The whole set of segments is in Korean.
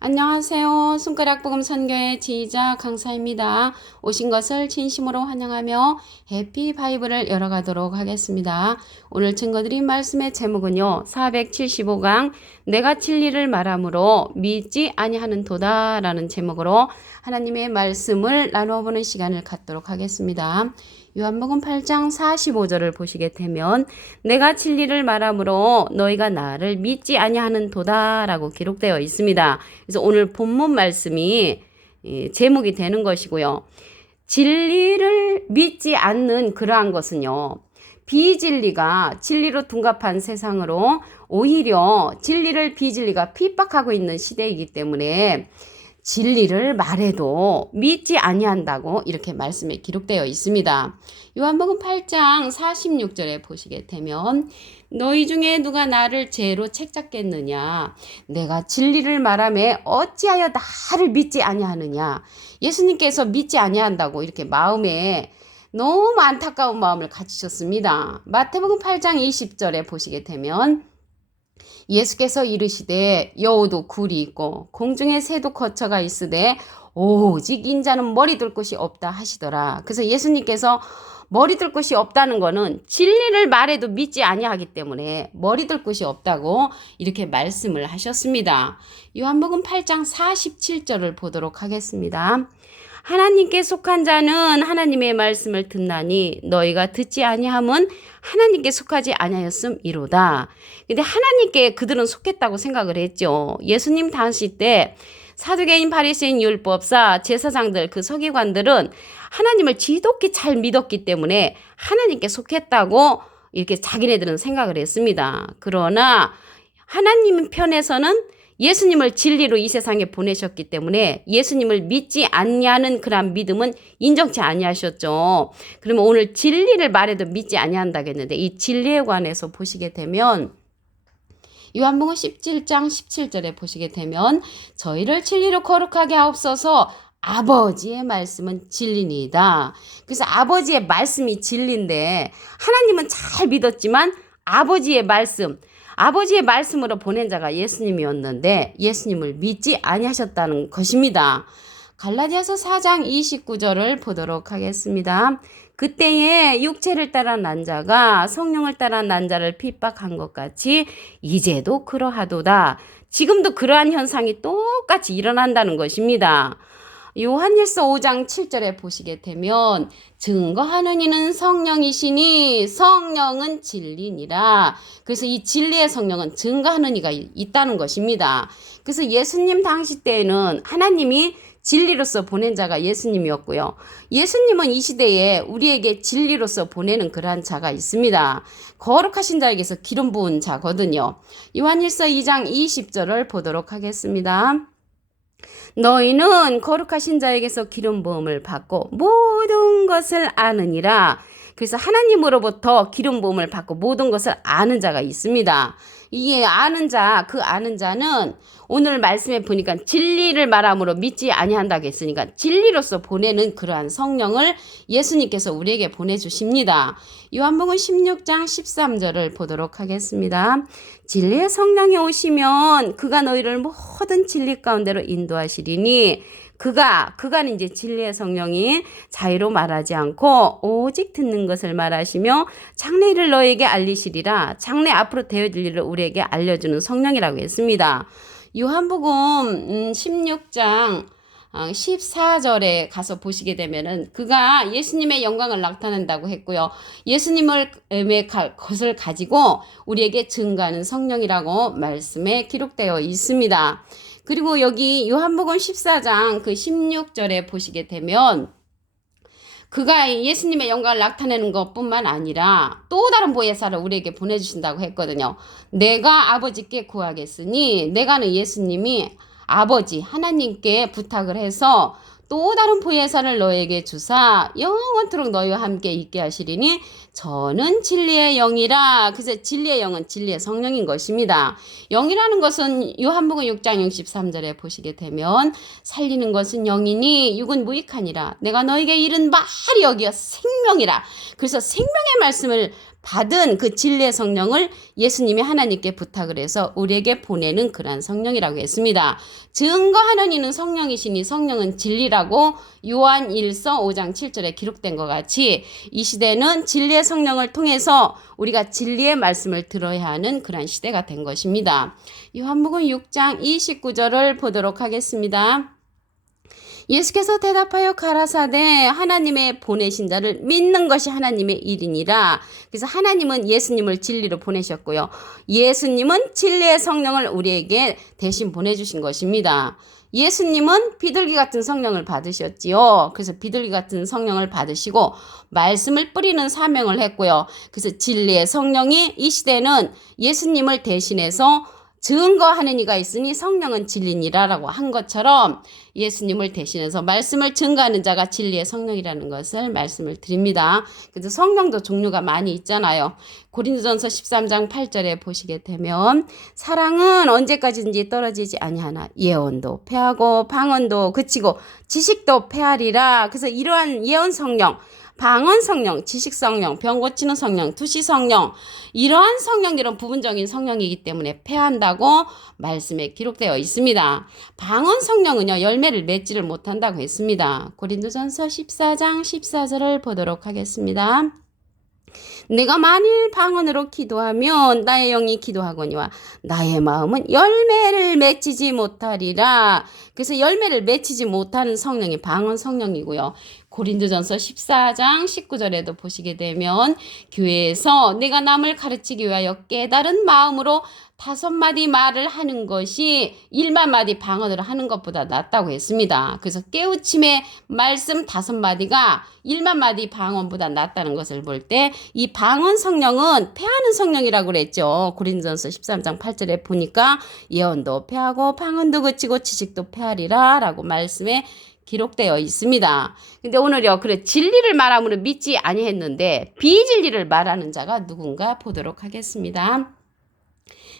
안녕하세요. 손가락복음 선교의 지휘자 강사입니다. 오신 것을 진심으로 환영하며 해피 바이블을 열어가도록 하겠습니다. 오늘 증거드린 말씀의 제목은요. 475강 내가 진리를 말함으로 믿지 아니하는 도다 라는 제목으로 하나님의 말씀을 나누어보는 시간을 갖도록 하겠습니다. 요한복음 8장 45절을 보시게 되면 내가 진리를 말함으로 너희가 나를 믿지 아니하는 도다라고 기록되어 있습니다. 그래서 오늘 본문 말씀이 제목이 되는 것이고요. 진리를 믿지 않는 그러한 것은요. 비진리가 진리로 둔갑한 세상으로 오히려 진리를 비진리가 핍박하고 있는 시대이기 때문에 진리를 말해도 믿지 아니한다고 이렇게 말씀에 기록되어 있습니다. 요한복음 8장 46절에 보시게 되면 너희 중에 누가 나를 죄로 책잡겠느냐 내가 진리를 말하매 어찌하여 나를 믿지 아니하느냐. 예수님께서 믿지 아니한다고 이렇게 마음에 너무 안타까운 마음을 가지셨습니다. 마태복음 8장 20절에 보시게 되면 예수께서 이르시되 여우도 굴이 있고 공중에 새도 거처가 있으되 오직 인자는 머리 둘 곳이 없다 하시더라. 그래서 예수님께서 머리 둘 곳이 없다는 거는 진리를 말해도 믿지 아니하기 때문에 머리 둘 곳이 없다고 이렇게 말씀을 하셨습니다. 요한복음 8장 47절을 보도록 하겠습니다. 하나님께 속한 자는 하나님의 말씀을 듣나니 너희가 듣지 아니함은 하나님께 속하지 아니하였음이로다. 근데 하나님께 그들은 속했다고 생각을 했죠. 예수님 당시 때 사두개인, 바리새인, 율법사, 제사장들, 그 서기관들은 하나님을 지독히 잘 믿었기 때문에 하나님께 속했다고 이렇게 자기네들은 생각을 했습니다. 그러나 하나님 편에서는 예수님을 진리로 이 세상에 보내셨기 때문에 예수님을 믿지 아니하는 그런 믿음은 인정치 아니하셨죠. 그러면 오늘 진리를 말해도 믿지 아니한다고 했는데 이 진리에 관해서 보시게 되면 요한복음 17장 17절에 보시게 되면 저희를 진리로 거룩하게 하옵소서 아버지의 말씀은 진리니이다. 그래서 아버지의 말씀이 진리인데 하나님은 잘 믿었지만 아버지의 말씀으로 보낸 자가 예수님이었는데 예수님을 믿지 아니하셨다는 것입니다. 갈라디아서 4장 29절을 보도록 하겠습니다. 그때에 육체를 따라 난 자가 성령을 따라 난 자를 핍박한 것 같이 이제도 그러하도다. 지금도 그러한 현상이 똑같이 일어난다는 것입니다. 요한일서 5장 7절에 보시게 되면 증거하는 이는 성령이시니 성령은 진리니라. 그래서 이 진리의 성령은 증거하는 이가 있다는 것입니다. 그래서 예수님 당시 때에는 하나님이 진리로서 보낸 자가 예수님이었고요. 예수님은 이 시대에 우리에게 진리로서 보내는 그러한 자가 있습니다. 거룩하신 자에게서 기름 부은 자거든요. 요한일서 2장 20절을 보도록 하겠습니다. 너희는 거룩하신 자에게서 기름 부음을 받고 모든 것을 아느니라. 그래서 하나님으로부터 기름 부음을 받고 모든 것을 아는 자가 있습니다. 이게 아는 자, 그 아는 자는 오늘 말씀에 보니까 진리를 말함으로 믿지 아니한다고 했으니까 진리로서 보내는 그러한 성령을 예수님께서 우리에게 보내주십니다. 요한복음 16장 13절을 보도록 하겠습니다. 진리의 성령이 오시면 그가 너희를 모든 진리 가운데로 인도하시리니 그가는 이제 진리의 성령이 자유로 말하지 않고 오직 듣는 것을 말하시며 장래 일을 너에게 알리시리라. 장래 앞으로 되어질 일을 우리에게 알려주는 성령이라고 했습니다. 요한복음 16장 14절에 가서 보시게 되면은 그가 예수님의 영광을 나타낸다고 했고요. 예수님의 것을 가지고 우리에게 증거하는 성령이라고 말씀에 기록되어 있습니다. 그리고 여기 요한복음 14장 그 16절에 보시게 되면 그가 예수님의 영광을 나타내는 것뿐만 아니라 또 다른 보혜사를 우리에게 보내주신다고 했거든요. 내가 아버지께 구하겠으니 내가는 예수님이 아버지 하나님께 부탁을 해서 또 다른 보혜사를 너에게 주사 영원토록 너희와 함께 있게 하시리니 저는 진리의 영이라. 그래서 진리의 영은 진리의 성령인 것입니다. 영이라는 것은 요한복음 6장 63절에 보시게 되면 살리는 것은 영이니 육은 무익하니라. 내가 너에게 이른 말이 여기여 생명이라. 그래서 생명의 말씀을 받은 그 진리의 성령을 예수님이 하나님께 부탁을 해서 우리에게 보내는 그러한 성령이라고 했습니다. 증거하는 이는 성령이시니 성령은 진리라고 요한 1서 5장 7절에 기록된 것 같이 이 시대는 진리의 성령을 통해서 우리가 진리의 말씀을 들어야 하는 그러한 시대가 된 것입니다. 요한복음 6장 29절을 보도록 하겠습니다. 예수께서 대답하여 가라사대 하나님의 보내신 자를 믿는 것이 하나님의 일이니라. 그래서 하나님은 예수님을 진리로 보내셨고요. 예수님은 진리의 성령을 우리에게 대신 보내주신 것입니다. 예수님은 비둘기 같은 성령을 받으셨지요. 그래서 비둘기 같은 성령을 받으시고 말씀을 뿌리는 사명을 했고요. 그래서 진리의 성령이 이 시대는 예수님을 대신해서 증거하는 이가 있으니 성령은 진리니라라고 한 것처럼 예수님을 대신해서 말씀을 증거하는 자가 진리의 성령이라는 것을 말씀을 드립니다. 그래서 성령도 종류가 많이 있잖아요. 고린도전서 13장 8절에 보시게 되면 사랑은 언제까지든지 떨어지지 아니하나 예언도 패하고 방언도 그치고 지식도 패하리라. 그래서 이러한 예언 성령, 방언 성령, 지식 성령, 병 고치는 성령, 투시 성령, 이러한 성령들은 부분적인 성령이기 때문에 패한다고 말씀에 기록되어 있습니다. 방언 성령은요, 열매를 맺지를 못한다고 했습니다. 고린도전서 14장 14절을 보도록 하겠습니다. 내가 만일 방언으로 기도하면 나의 영이 기도하거니와 나의 마음은 열매를 맺히지 못하리라. 그래서 열매를 맺히지 못하는 성령이 방언 성령이고요. 고린도전서 14장 19절에도 보시게 되면 교회에서 내가 남을 가르치기 위하여 깨달은 마음으로 5마디 말을 하는 것이 1만 마디 방언을 하는 것보다 낫다고 했습니다. 그래서 깨우침의 말씀 5마디가 1만 마디 방언보다 낫다는 것을 볼 때 이 방언 성령은 패하는 성령이라고 그랬죠. 고린도전서 13장 8절에 보니까 예언도 패하고 방언도 그치고 지식도 패하리라 라고 말씀에 기록되어 있습니다. 근데 오늘요, 그래 진리를 말함으로 믿지 아니했는데 비진리를 말하는 자가 누군가 보도록 하겠습니다.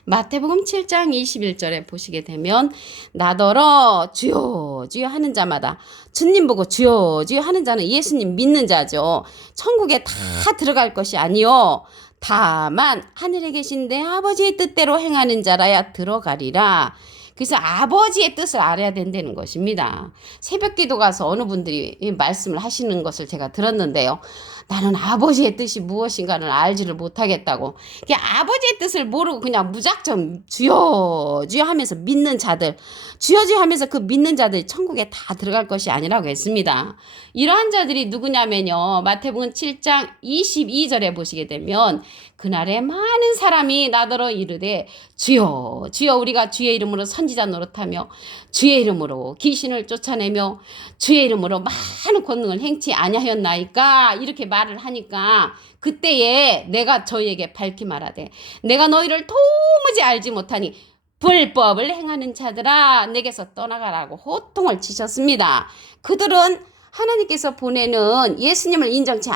마태복음 7장 21절에 보시게 되면 나더러 주여 주여 하는 자마다 주님 보고 주여 주여 하는 자는 예수님 믿는 자죠. 천국에 다 들어갈 것이 아니요 다만 하늘에 계신 내 아버지의 뜻대로 행하는 자라야 들어가리라. 그래서 아버지의 뜻을 알아야 된다는 것입니다. 새벽기도 가서 어느 분들이 말씀을 하시는 것을 제가 들었는데요. 나는 아버지의 뜻이 무엇인가를 알지를 못하겠다고. 아버지의 뜻을 모르고 그냥 무작정 주여 주여 하면서 믿는 자들, 주여 주여 하면서 그 믿는 자들이 천국에 다 들어갈 것이 아니라고 했습니다. 이러한 자들이 누구냐면요. 마태복음 7장 22절에 보시게 되면 그날에 많은 사람이 나더러 이르되 주여 주여 우리가 주의 이름으로 선지자 노릇하며 주의 이름으로 귀신을 쫓아내며 주의 이름으로 많은 권능을 행치 아니하였나이까 이렇게 말을 하니까 그때에 내가 저희에게 밝히 말하되 내가 너희를 도무지 알지 못하니 불법을 행하는 자들아 내게서 떠나가라고 호통을 치셨습니다. 그들은 하나님께서 보내는 예수님을 인정치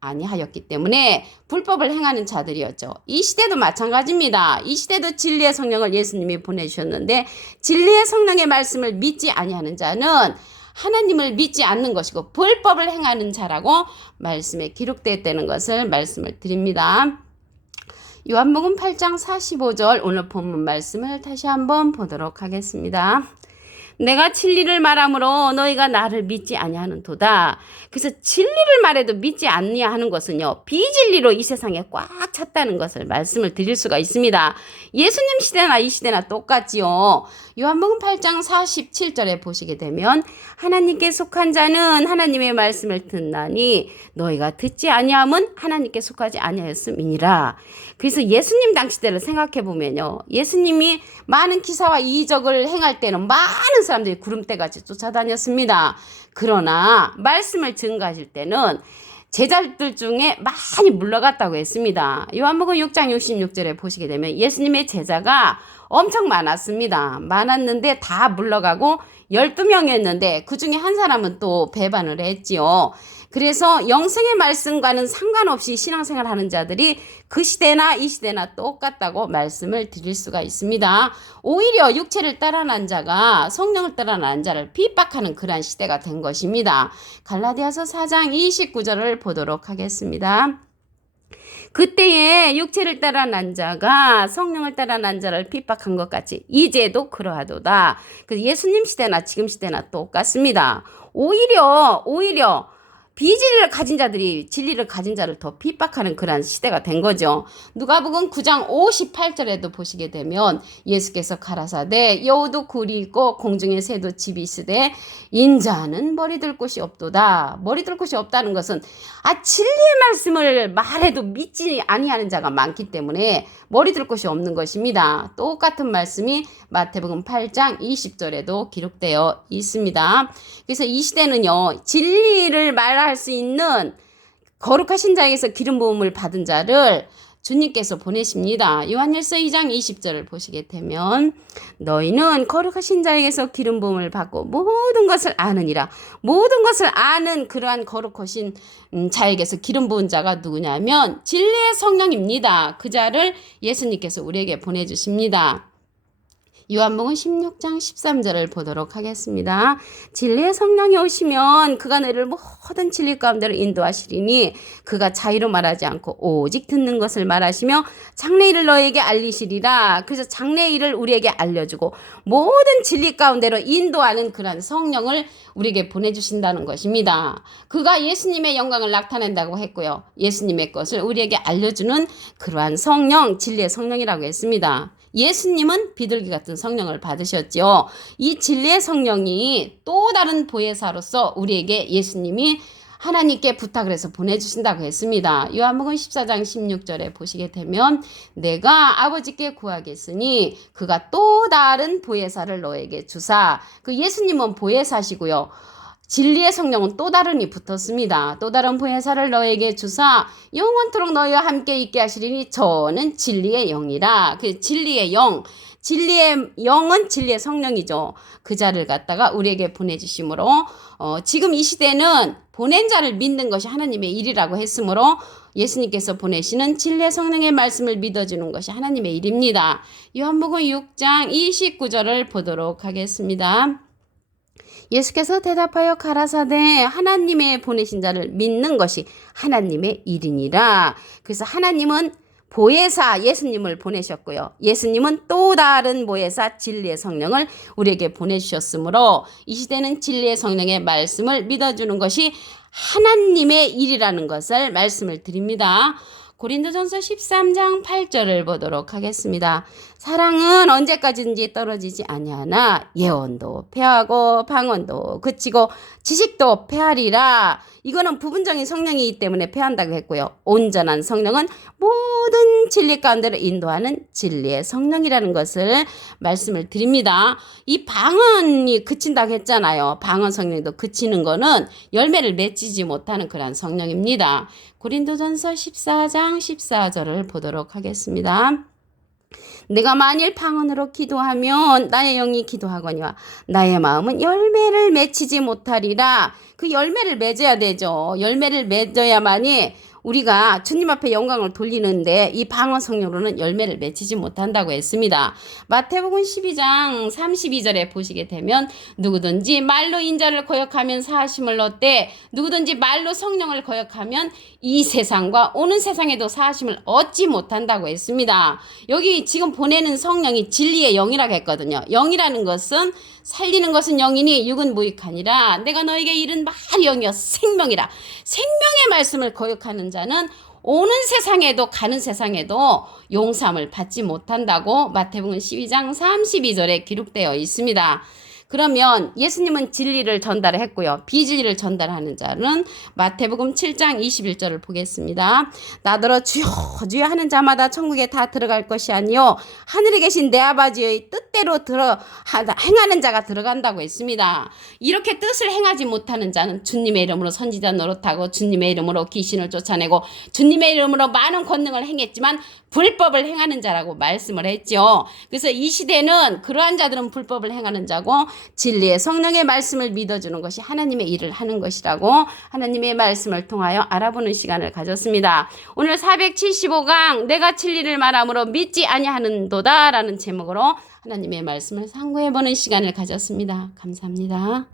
아니하였기 때문에 불법을 행하는 자들이었죠. 이 시대도 마찬가지입니다. 이 시대도 진리의 성령을 예수님이 보내주셨는데 진리의 성령의 말씀을 믿지 아니하는 자는 하나님을 믿지 않는 것이고 불법을 행하는 자라고 말씀에 기록되었다는 것을 말씀을 드립니다. 요한복음 8장 45절 오늘 본문 말씀을 다시 한번 보도록 하겠습니다. 내가 진리를 말함으로 너희가 나를 믿지 아니하는도다. 그래서 진리를 말해도 믿지 아니하는 것은요. 비진리로 이 세상에 꽉 찼다는 것을 말씀을 드릴 수가 있습니다. 예수님 시대나 이 시대나 똑같지요. 요한복음 8장 47절에 보시게 되면 하나님께 속한 자는 하나님의 말씀을 듣나니 너희가 듣지 아니함은 하나님께 속하지 아니하였음이니라. 그래서 예수님 당시 때를 생각해 보면요. 예수님이 많은 기사와 이적을 행할 때는 많은 사람들이 구름대같이 쫓아다녔습니다. 그러나 말씀을 증거하실 때는 제자들 중에 많이 물러갔다고 했습니다. 요한복음 6장 66절에 보시게 되면 예수님의 제자가 엄청 많았습니다. 많았는데 다 물러가고 12명이었는데 그 중에 한 사람은 또 배반을 했지요. 그래서 영생의 말씀과는 상관없이 신앙생활 하는 자들이 그 시대나 이 시대나 똑같다고 말씀을 드릴 수가 있습니다. 오히려 육체를 따라난 자가 성령을 따라난 자를 핍박하는 그러한 시대가 된 것입니다. 갈라디아서 4장 29절을 보도록 하겠습니다. 그때에 육체를 따라 난 자가 성령을 따라 난 자를 핍박한 것 같이 이제도 그러하도다. 그래서 예수님 시대나 지금 시대나 똑같습니다. 오히려 비진리를 가진 자들이 진리를 가진 자를 더 핍박하는 그런 시대가 된 거죠. 누가복음 9장 58절에도 보시게 되면 예수께서 가라사대 여우도 굴이 있고 공중의 새도 집이 있으되 인자는 머리 둘 곳이 없도다. 머리 둘 곳이 없다는 것은 진리의 말씀을 말해도 믿지 아니하는 자가 많기 때문에 머리 둘 곳이 없는 것입니다. 똑같은 말씀이 마태복음 8장 20절에도 기록되어 있습니다. 그래서 이 시대는요, 진리를 말할 수 있는 거룩하신 자에게서 기름 부음을 받은 자를 주님께서 보내십니다. 요한일서 2장 20절을 보시게 되면 너희는 거룩하신 자에게서 기름 부음을 받고 모든 것을 아느니라. 모든 것을 아는 그러한 거룩하신 자에게서 기름 부은 자가 누구냐면 진리의 성령입니다. 그 자를 예수님께서 우리에게 보내주십니다. 요한복음 16장 13절을 보도록 하겠습니다. 진리의 성령이 오시면 그가 너희를 모든 진리 가운데로 인도하시리니 그가 자의로 말하지 않고 오직 듣는 것을 말하시며 장래일을 너희에게 알리시리라. 그래서 장래일을 우리에게 알려주고 모든 진리 가운데로 인도하는 그런 성령을 우리에게 보내주신다는 것입니다. 그가 예수님의 영광을 나타낸다고 했고요. 예수님의 것을 우리에게 알려주는 그러한 성령, 진리의 성령이라고 했습니다. 예수님은 비둘기 같은 성령을 받으셨죠. 이 진리의 성령이 또 다른 보혜사로서 우리에게 예수님이 하나님께 부탁을 해서 보내주신다고 했습니다. 요한복음 14장 16절에 보시게 되면 내가 아버지께 구하겠으니 그가 또 다른 보혜사를 너에게 주사. 그 예수님은 보혜사시고요. 진리의 성령은 또 다른이 붙었습니다. 또 다른 보혜사를 너에게 주사 영원토록 너희와 함께 있게 하시리니 저는 진리의 영이라. 그 진리의 영, 진리의 영은 진리의 성령이죠. 그 자를 갖다가 우리에게 보내주심으로 지금 이 시대는 보낸 자를 믿는 것이 하나님의 일이라고 했으므로 예수님께서 보내시는 진리의 성령의 말씀을 믿어주는 것이 하나님의 일입니다. 요한복음 6장 29절을 보도록 하겠습니다. 예수께서 대답하여 가라사대 하나님의 보내신 자를 믿는 것이 하나님의 일이니라. 그래서 하나님은 보혜사 예수님을 보내셨고요. 예수님은 또 다른 보혜사 진리의 성령을 우리에게 보내주셨으므로 이 시대는 진리의 성령의 말씀을 믿어주는 것이 하나님의 일이라는 것을 말씀을 드립니다. 고린도전서 13장 8절을 보도록 하겠습니다. 사랑은 언제까지든지 떨어지지 아니하나 예언도 패하고 방언도 그치고 지식도 패하리라. 이거는 부분적인 성령이기 때문에 패한다고 했고요. 온전한 성령은 모든 진리 가운데로 인도하는 진리의 성령이라는 것을 말씀을 드립니다. 이 방언이 그친다고 했잖아요. 방언 성령도 그치는 거는 열매를 맺지 못하는 그런 성령입니다. 고린도전서 14장 14절을 보도록 하겠습니다. 내가 만일 방언으로 기도하면 나의 영이 기도하거니와 나의 마음은 열매를 맺히지 못하리라. 그 열매를 맺어야 되죠. 열매를 맺어야만이 우리가 주님 앞에 영광을 돌리는데 이 방언 성령으로는 열매를 맺히지 못한다고 했습니다. 마태복음 12장 32절에 보시게 되면 누구든지 말로 인자를 거역하면 사하심을 얻되 누구든지 말로 성령을 거역하면 이 세상과 오는 세상에도 사하심을 얻지 못한다고 했습니다. 여기 지금 보내는 성령이 진리의 영이라고 했거든요. 영이라는 것은 살리는 것은 영이니 육은 무익하니라. 내가 너에게 이른 말이 영이여 생명이라. 생명의 말씀을 거역하는 자는 오는 세상에도 가는 세상에도 용서함을 받지 못한다고 마태복음 12장 32절에 기록되어 있습니다. 그러면 예수님은 진리를 전달했고요. 비진리를 전달하는 자는 마태복음 7장 21절을 보겠습니다. 나더러 주여 주여 하는 자마다 천국에 다 들어갈 것이 아니요 하늘에 계신 내 아버지의 뜻대로 행하는 자가 들어간다고 했습니다. 이렇게 뜻을 행하지 못하는 자는 주님의 이름으로 선지자 노릇하고 주님의 이름으로 귀신을 쫓아내고 주님의 이름으로 많은 권능을 행했지만 불법을 행하는 자라고 말씀을 했죠. 그래서 이 시대는 그러한 자들은 불법을 행하는 자고 진리의 성령의 말씀을 믿어주는 것이 하나님의 일을 하는 것이라고 하나님의 말씀을 통하여 알아보는 시간을 가졌습니다. 오늘 475강 내가 진리를 말함으로 믿지 아니하는도다 라는 제목으로 하나님의 말씀을 상고해보는 시간을 가졌습니다. 감사합니다.